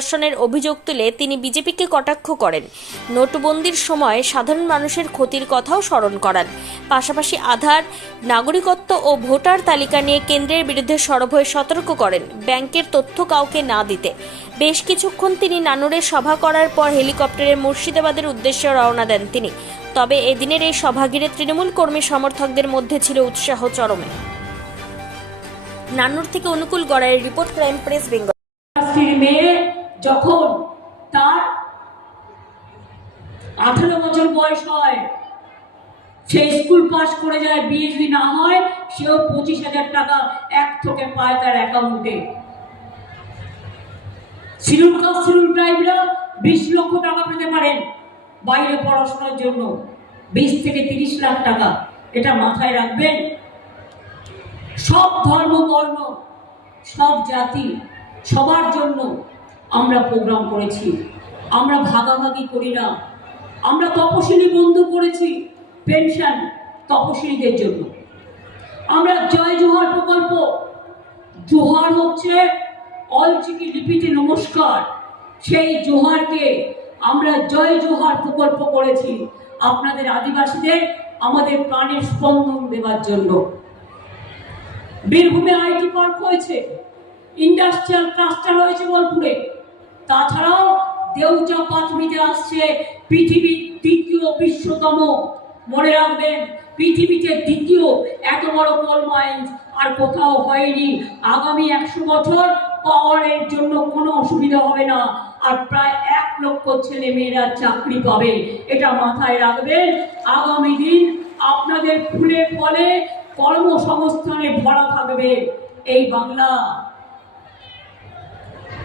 ধর্ষণের অভিযোগ তুলে তিনি বিজেপিকে কটাক্ষ করেন। নোটবন্দির সময় সাধারণ মানুষের ক্ষতির কথাও স্মরণ করান। পাশাপাশি আধার, নাগরিকত্ব ও ভোটার তালিকা নিয়ে কেন্দ্রের বিরুদ্ধে সরব হয়ে সতর্ক করেন ব্যাংকের তথ্য কাউকে না দিতে। বেশ কিছুক্ষণ তিনি নানুরে সভা করার পর হেলিকপ্টারে মুর্শিদাবাদের উদ্দেশ্যে রওনা দেন তিনি। তবে এদিনের এই সভা ঘিরে তৃণমূল কর্মী সমর্থকদের মধ্যে ছিল উৎসাহ চরমে। নানুর থেকে অনুকূল গড়াইয়ের রিপোর্ট, ক্রাইম প্রেস বেঙ্গল। মেয়ে যখন তার 18 বছর বয়স হয়, সে স্কুল পাস করে যায়, বিয়ে যদি না হয় সেও 25,000 টাকা এক থেকে পায় তার অ্যাকাউন্টে। শিডিউল কাস্ট শিডিউল ট্রাইবরা 20 লক্ষ টাকা পেতে পারেন বাইরে পড়াশোনার জন্য, 20 থেকে 30 লাখ টাকা। এটা মাথায় রাখবেন। সব ধর্ম, বর্ণ, সব জাতি, সবার জন্য আমরা প্রোগ্রাম করেছি। আমরা ভাগাভাগি করি না। আমরা তপশিলি বন্ধ করেছি, পেনশন তপশিলীদের জন্য। আমরা জয় জোহার প্রকল্প, জোহার হচ্ছে অলচিকি লিপিতে নমস্কার, সেই জোহারকে আমরা জয় জোহার প্রকল্প করেছি আপনাদের আদিবাসীদের আমাদের প্রাণের স্পন্দন দেওয়ার জন্য। বীরভূমে আইটি পার্ক হয়েছে, ইন্ডাস্ট্রিয়াল ক্লাস্টার হয়েছে বোলপুরে। তাছাড়াও দেউচা পাঁচমিতে আসছে পৃথিবীর দ্বিতীয় বিশ্বতম, মনে রাখবেন, পৃথিবীতে দ্বিতীয় এত বড় কোল মাইন্স আর কোথাও হয়নি। আগামী 100 বছর পাওয়ারের জন্য কোনো অসুবিধা হবে না, আর প্রায় 1 লক্ষ ছেলে মেয়েরা চাকরি পাবে। এটা মাথায় রাখবেন। আগামী দিন আপনাদের ফুলে ফলে কর্মসংস্থানে ভরা থাকবে এই বাংলা।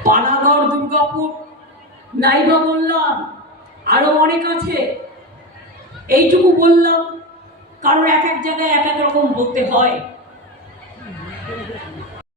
পানাগড়, দুর্গাপুর, নাইবা বললাম, আরো অনেক আছে। এইটুকু বললাম কারণ এক এক জায়গায় এক এক রকম বলতে হয়।